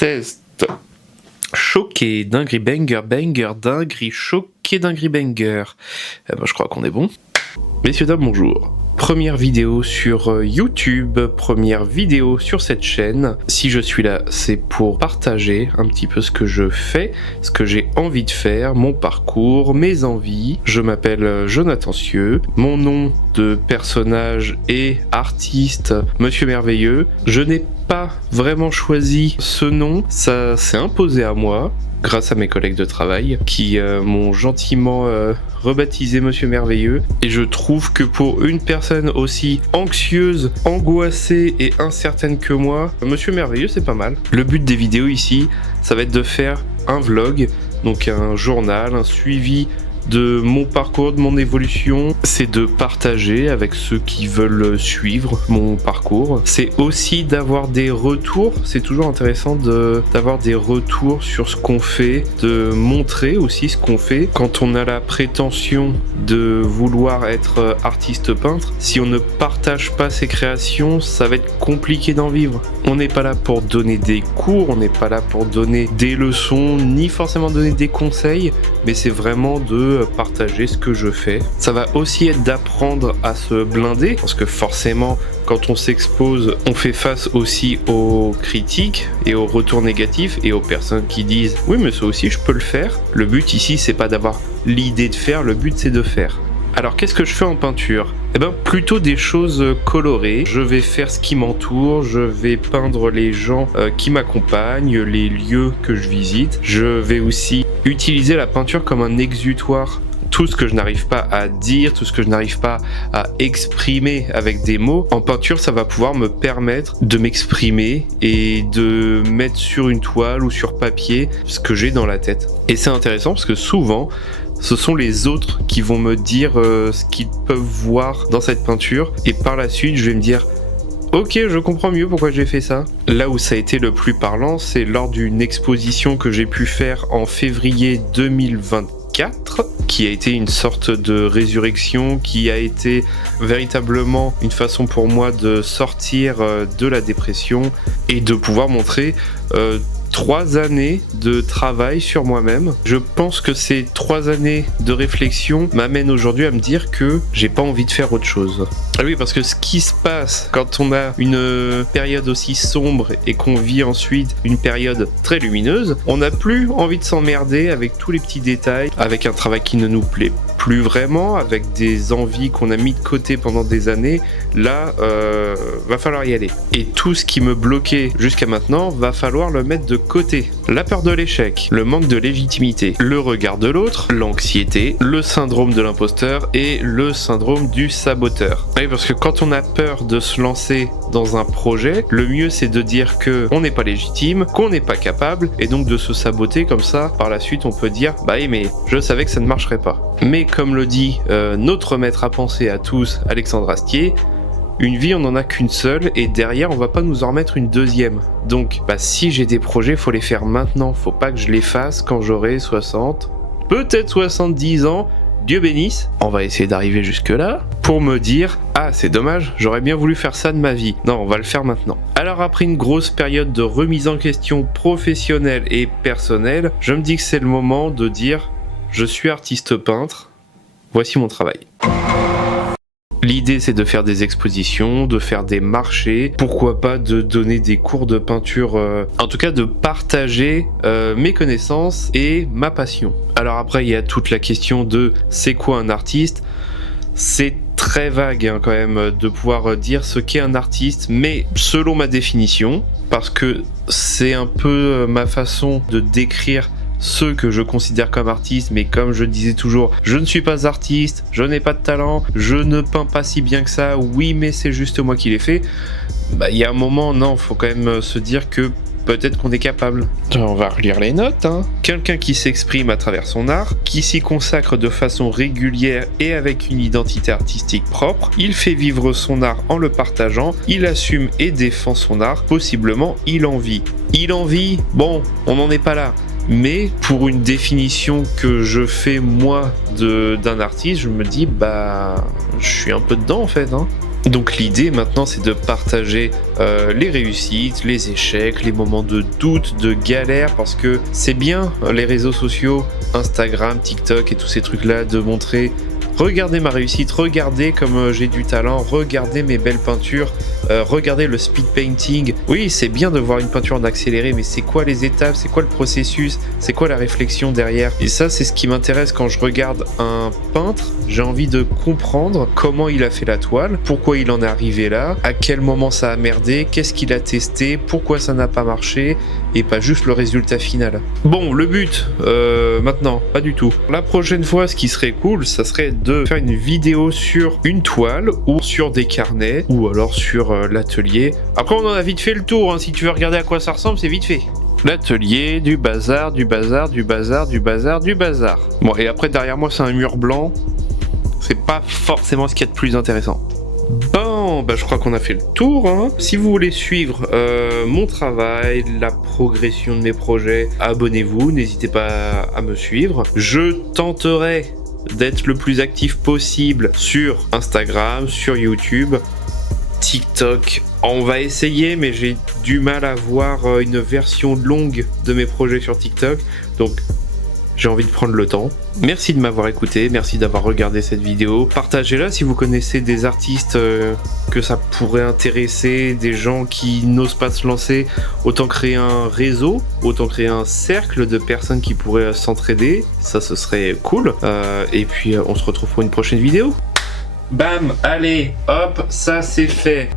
Test. Choqué, dinguerie banger, banger, dinguerie, choqué, dinguerie banger. Eh ben, je crois qu'on est bon. Messieurs, dames, bonjour. Première vidéo sur YouTube, première vidéo sur cette chaîne. Si je suis là, c'est pour partager un petit peu ce que je fais, ce que j'ai envie de faire, mon parcours, mes envies. Je m'appelle Jonathan Cieux. Mon nom de personnage est artiste Monsieur Merveilleux. Je n'ai pas vraiment choisi ce nom, ça s'est imposé à moi grâce à mes collègues de travail qui m'ont gentiment rebaptisé Monsieur Merveilleux, et je trouve que pour une personne aussi anxieuse, angoissée et incertaine que moi, Monsieur Merveilleux c'est pas mal. Le but des vidéos ici, ça va être de faire un vlog, donc un journal, un suivi de mon parcours, de mon évolution. C'est de partager avec ceux qui veulent suivre mon parcours. C'est aussi d'avoir des retours. C'est toujours intéressant d'avoir des retours sur ce qu'on fait, de montrer aussi ce qu'on fait. Quand on a la prétention de vouloir être artiste peintre, si on ne partage pas ses créations, ça va être compliqué d'en vivre. On n'est pas là pour donner des cours, on n'est pas là pour donner des leçons, ni forcément donner des conseils, mais c'est vraiment de partager ce que je fais. Ça va aussi être d'apprendre à se blinder, parce que forcément quand on s'expose, on fait face aussi aux critiques et aux retours négatifs et aux personnes qui disent oui mais ça aussi je peux le faire. Le but ici c'est pas d'avoir l'idée de faire, le but c'est de faire. Alors qu'est-ce que je fais en peinture ? Eh ben plutôt des choses colorées. Je vais faire ce qui m'entoure, je vais peindre les gens qui m'accompagnent, les lieux que je visite. Je vais aussi utiliser la peinture comme un exutoire. Tout ce que je n'arrive pas à dire, tout ce que je n'arrive pas à exprimer avec des mots, en peinture ça va pouvoir me permettre de m'exprimer et de mettre sur une toile ou sur papier ce que j'ai dans la tête. Et c'est intéressant parce que souvent ce sont les autres qui vont me dire ce qu'ils peuvent voir dans cette peinture, et par la suite je vais me dire ok, je comprends mieux pourquoi j'ai fait ça. Là où ça a été le plus parlant, c'est lors d'une exposition que j'ai pu faire en février 2024, qui a été une sorte de résurrection, qui a été véritablement une façon pour moi de sortir de la dépression et de pouvoir montrer 3 années de travail sur moi-même. Je pense que ces 3 années de réflexion m'amènent aujourd'hui à me dire que j'ai pas envie de faire autre chose. Ah oui, parce que ce qui se passe quand on a une période aussi sombre et qu'on vit ensuite une période très lumineuse, on n'a plus envie de s'emmerder avec tous les petits détails, avec un travail qui ne nous plaît plus vraiment, avec des envies qu'on a mis de côté pendant des années. Là, va falloir y aller. Et tout ce qui me bloquait jusqu'à maintenant, va falloir le mettre de côté. La peur de l'échec, le manque de légitimité, le regard de l'autre, l'anxiété, le syndrome de l'imposteur et le syndrome du saboteur. Oui, parce que quand on a peur de se lancer dans un projet, le mieux c'est de dire que on n'est pas légitime, qu'on n'est pas capable, et donc de se saboter comme ça. Par la suite on peut dire bah oui mais je savais que ça ne marcherait pas. Mais comme le dit notre maître à penser à tous, Alexandre Astier, une vie on en a qu'une seule, et derrière on va pas nous en remettre une deuxième. Donc bah si j'ai des projets, faut les faire maintenant, faut pas que je les fasse quand j'aurai 60, peut-être 70 ans, Dieu bénisse. On va essayer d'arriver jusque là pour me dire ah c'est dommage, j'aurais bien voulu faire ça de ma vie. Non, on va le faire maintenant. Alors après une grosse période de remise en question professionnelle et personnelle, je me dis que c'est le moment de dire je suis artiste peintre, voici mon travail. L'idée c'est de faire des expositions, de faire des marchés, pourquoi pas de donner des cours de peinture, en tout cas de partager mes connaissances et ma passion. Alors après il y a toute la question de c'est quoi un artiste. C'est très vague hein, quand même de pouvoir dire ce qu'est un artiste, mais selon ma définition, parce que c'est un peu ma façon de décrire ceux que je considère comme artistes, mais comme je disais toujours, je ne suis pas artiste, je n'ai pas de talent, je ne peins pas si bien que ça, oui mais c'est juste moi qui l'ai fait. Bah il y a un moment, non, faut quand même se dire que peut-être qu'on est capable. On va relire les notes, hein. Quelqu'un qui s'exprime à travers son art, qui s'y consacre de façon régulière et avec une identité artistique propre, il fait vivre son art en le partageant, il assume et défend son art, possiblement il en vit. Il en vit, bon, on n'en est pas là. Mais pour une définition que je fais moi d'un artiste, je me dis bah je suis un peu dedans en fait hein. Donc l'idée maintenant c'est de partager les réussites, les échecs, les moments de doute, de galère, parce que c'est bien les réseaux sociaux, Instagram, TikTok et tous ces trucs là, de montrer regardez ma réussite, regardez comme j'ai du talent, regardez mes belles peintures, regardez le speed painting. Oui, c'est bien de voir une peinture en accéléré, mais c'est quoi les étapes, c'est quoi le processus, c'est quoi la réflexion derrière? Et ça, c'est ce qui m'intéresse quand je regarde un peintre. J'ai envie de comprendre comment il a fait la toile, pourquoi il en est arrivé là, à quel moment ça a merdé, qu'est-ce qu'il a testé, pourquoi ça n'a pas marché, et pas juste le résultat final. Bon, le but, maintenant, pas du tout. La prochaine fois, ce qui serait cool, ça serait de faire une vidéo sur une toile, ou sur des carnets, ou alors sur l'atelier. Après, on en a vite fait le tour, hein. Si tu veux regarder à quoi ça ressemble, c'est vite fait. L'atelier, du bazar, du bazar, du bazar, du bazar, du bazar. Bon, et après, derrière moi, c'est un mur blanc. C'est pas forcément ce qu'il y a de plus intéressant. Bon, bah je crois qu'on a fait le tour, hein. Si vous voulez suivre mon travail, la progression de mes projets, abonnez-vous, n'hésitez pas à me suivre. Je tenterai d'être le plus actif possible sur Instagram, sur YouTube, TikTok. On va essayer, mais j'ai du mal à voir une version longue de mes projets sur TikTok, donc j'ai envie de prendre le temps. Merci de m'avoir écouté, merci d'avoir regardé cette vidéo. Partagez-la si vous connaissez des artistes que ça pourrait intéresser, des gens qui n'osent pas se lancer. Autant créer un réseau, autant créer un cercle de personnes qui pourraient s'entraider. Ça, ce serait cool. Et puis, on se retrouve pour une prochaine vidéo. Bam, allez, hop, ça c'est fait.